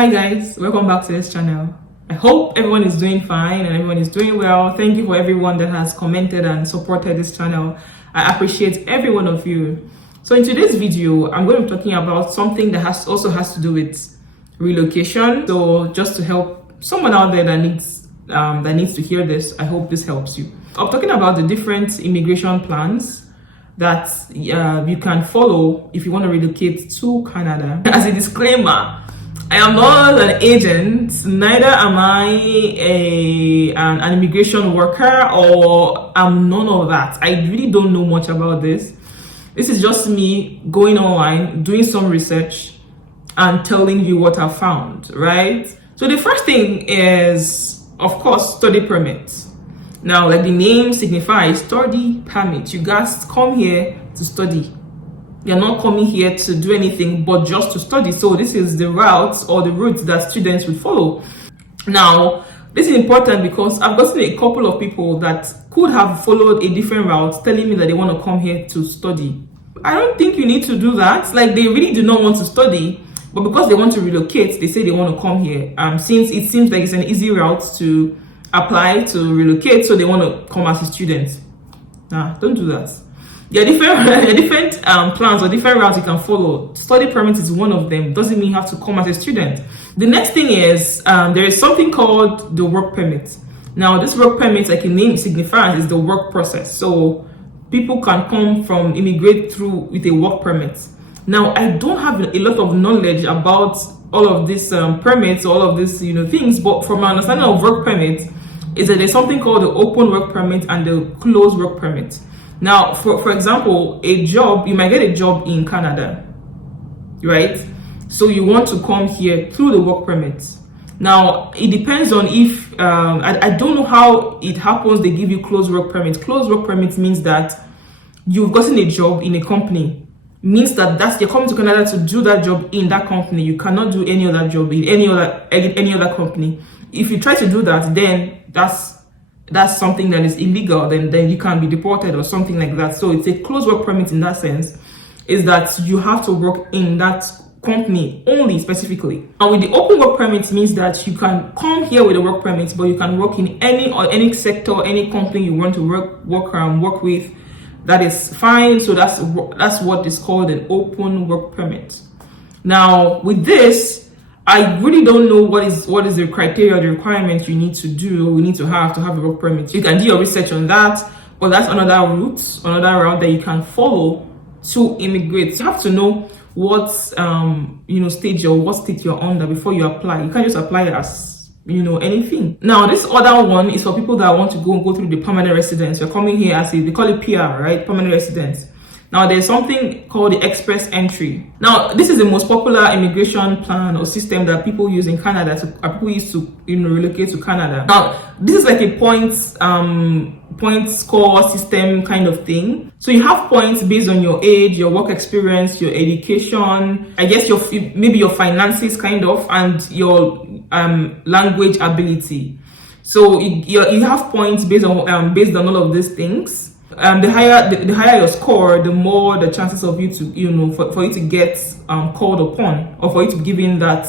Hi guys, welcome back to this channel. I hope everyone is doing fine and everyone is doing well. Thank you for everyone that has commented and supported this channel. I appreciate every one of you. So in today's video, I'm going to be talking about something that also has to do with relocation. So just to help someone out there that needs to hear this, I hope this helps you. I'm talking about the different immigration plans that you can follow if you want to relocate to Canada. As a disclaimer, I am not an agent, neither am I an immigration worker, or I'm none of that. I really don't know much about this. This is just me going online, doing some research, and telling you what I found, right? So the first thing is, of course, study permits. Now, like the name signifies, study permit. You guys come here to study. You're not coming here to do anything but just to study. So this is the routes or the routes that students would follow. Now, this is important because I've gotten a couple of people that could have followed a different route telling me that they want to come here to study. I don't think you need to do that. Like, they really do not want to study, but because they want to relocate, they say they want to come here. Since it seems like it's an easy route to apply to relocate, so they want to come as a student. Nah, don't do that. There are different plans or different routes you can follow. Study permit is one of them. Doesn't mean you have to come as a student. The next thing is there is something called the work permit. Now, this work permit, like the name signifies, is the work process. So people can come from Immigrate through with a work permit. Now, I don't have a lot of knowledge about all of these permits, all of these things, but from my understanding of work permit is that there's something called the open work permit and the closed work permit. Now, for example, a job, you might get a job in Canada, right? So you want to come here through the work permit. Now, it depends on if, I don't know how it happens, they give you closed work permit. Closed work permit means that you've gotten a job in a company. Means that you're coming to Canada to do that job in that company. You cannot do any other job in any other company. If you try to do that, then that's something that is illegal, then you can be deported or something like that. So it's a closed work permit in that sense, is that you have to work in that company only specifically. And with the open work permit means that you can come here with a work permit, but you can work in any sector, any company you want to work with. That is fine. So that's what is called an open work permit. Now, with this, I really don't know what is the criteria, the requirements you need to do, we need to have a work permit. You can do your research on that, but that's another route that you can follow to immigrate. You have to know what stage or what state you're under before you apply. You can't just apply as anything. Now, this other one is for people that want to go through the permanent residence. You're coming here as they call it PR, right? Permanent residence. Now, there's something called the express entry. Now, this is the most popular immigration plan or system that people use in Canada. People used to relocate to Canada. Now, this is like a point score system kind of thing. So you have points based on your age, your work experience, your education, I guess maybe your finances kind of, and your language ability. So you have points based on all of these things. The higher your score, the more the chances of you to for you to get called upon, or for you to be given that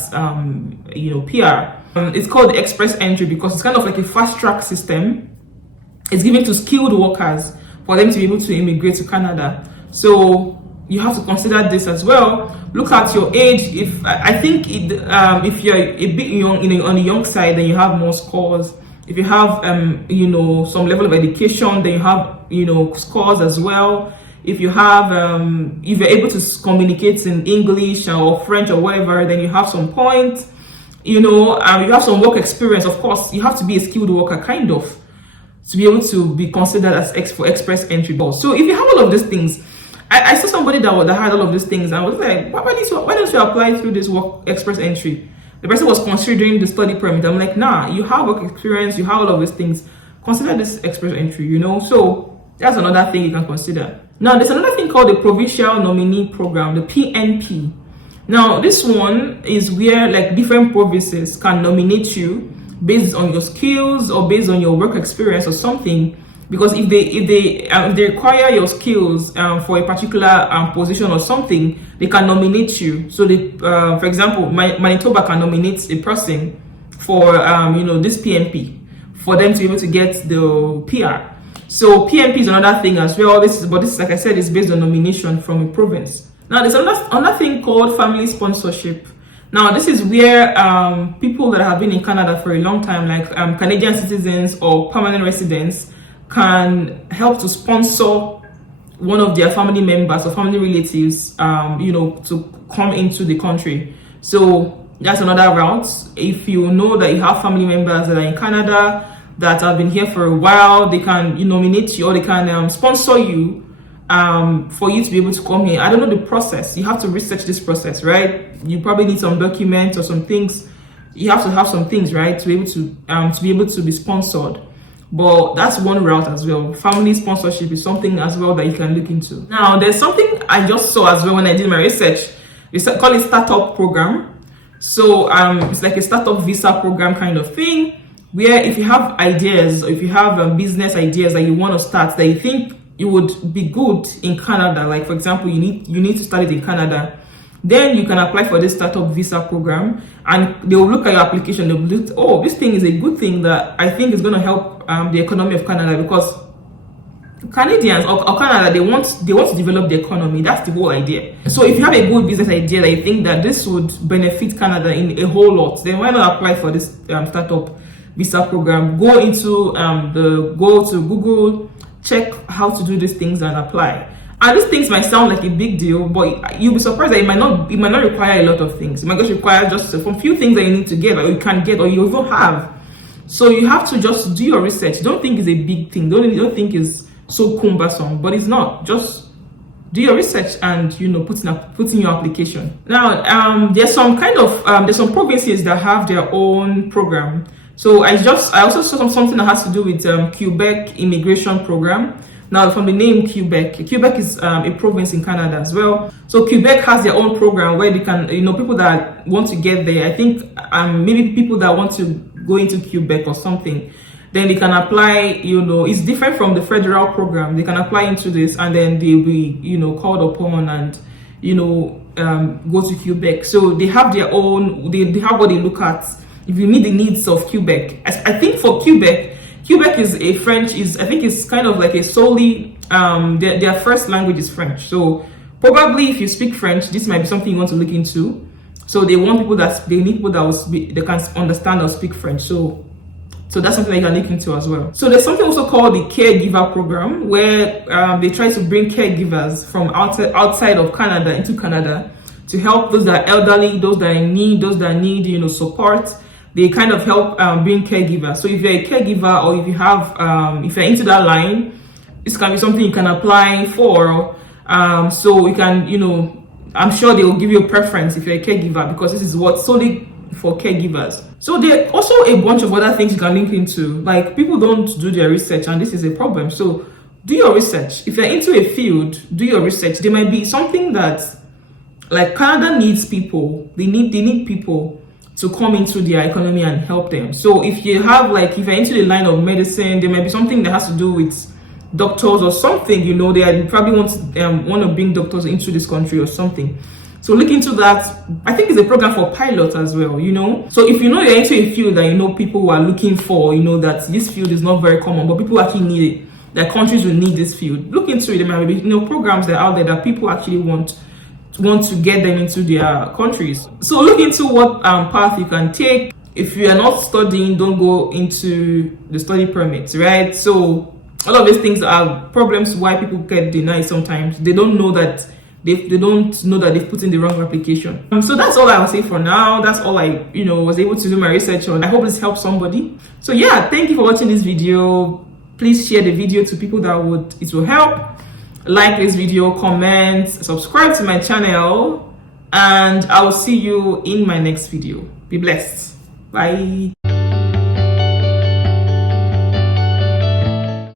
PR. It's called the express entry because it's kind of like a fast track system. It's given to skilled workers for them to be able to immigrate to Canada. So you have to consider this as well. Look at your age. If you're a bit young, on the young side, then you have more scores. If you have some level of education, then you have scores as well. If you have if you're able to communicate in English or French or whatever, then you have some points. You have some work experience. Of course, you have to be a skilled worker kind of to be able to be considered as for express entry. So if you have all of these things, I saw somebody that had all of these things, and I was like, why don't you apply through this work express entry? The person was considering the study permit. I'm like, nah, you have work experience, you have all of these things. Consider this express entry, So that's another thing you can consider. Now, there's another thing called the Provincial Nominee Program, the PNP. Now, this one is where like different provinces can nominate you based on your skills or based on your work experience or something. because if they require your skills for a particular position or something, they can nominate you. So they, for example, Manitoba can nominate a person for this PNP for them to be able to get the PR. So PNP is another thing as well. This, like I said, is based on nomination from a province. Now there's another thing called family sponsorship. Now this is where people that have been in Canada for a long time, like Canadian citizens or permanent residents, can help to sponsor one of their family members or family relatives, to come into the country. So that's another route. If you know that you have family members that are in Canada that have been here for a while, they can nominate you, or they can sponsor you for you to be able to come here. I don't know the process. You have to research this process, right? You probably need some documents or some things. You have to have some things, right, to be able to be sponsored. But that's one route as well. Family sponsorship is something as well that you can look into. Now, there's something I just saw as well when I did my research. We call it startup program. So it's like a startup visa program kind of thing, where if you have ideas, or if you have business ideas that you want to start, that you think it would be good in Canada, like for example, you need to start it in Canada, then you can apply for this startup visa program, and they will look at your application. They'll look, oh, this thing is a good thing that I think is going to help the economy of Canada, because Canadians or Canada, they want to develop the economy. That's the whole idea. So if you have a good business idea that you think that this would benefit Canada in a whole lot, then why not apply for this startup visa program? Go to Google, check how to do these things and apply. And these things might sound like a big deal, but you'll be surprised that it might not require a lot of things. It might just require just a few things that you need to get, or you can get, or you even have. So you have to just do your research. Don't think it's a big thing. Don't think it's so cumbersome, but it's not. Just do your research and put in your application. Now there's some provinces that have their own program. So I also saw something that has to do with Quebec immigration program. Now, from the name Quebec is a province in Canada as well. So Quebec has their own program where they can, people that want to get there, I think maybe people that want to go into Quebec or something, then they can apply, it's different from the federal program. They can apply into this, and then they'll be, called upon and, go to Quebec. So they have their own, they have what they look at. If you meet the needs of Quebec, I think for Quebec is I think it's kind of like a solely, their first language is French. So probably if you speak French, this might be something you want to look into. So they need people that they can understand or speak French. So that's something that you can look into as well. So there's something also called the caregiver program, where they try to bring caregivers from outside of Canada into Canada to help those that are elderly, those that need support. They kind of help bring caregivers. So if you're a caregiver, or if you have if you're into that line, this can be something you can apply for. So you can, I'm sure they will give you a preference if you're a caregiver, because this is what's solely for caregivers. So there are also a bunch of other things you can link into. Like, people don't do their research, and this is a problem. So do your research. If you're into a field, do your research. There might be something that, like, Canada needs people. They need people to come into their economy and help them. So if you're into the line of medicine, there might be something that has to do with doctors or something, they probably want to bring doctors into this country or something. So look into that. I think it's a program for pilots as well, So if you're into a field that people who are looking for, that this field is not very common, but people actually need it, that countries will need this field, look into it. There might be, programs that are out there that people actually want to get them into their countries. So look into what path you can take. If you are not studying, don't go into the study permits, right? So all of these things are problems why people get denied sometimes. They don't know that they've put in the wrong application. So that's all I will say for now. That's all I was able to do my research on. I hope this helps somebody. So yeah, thank you for watching this video. Please share the video to people that it will help. Like this video, comment, subscribe to my channel, and I will see you in my next video. Be blessed. Bye.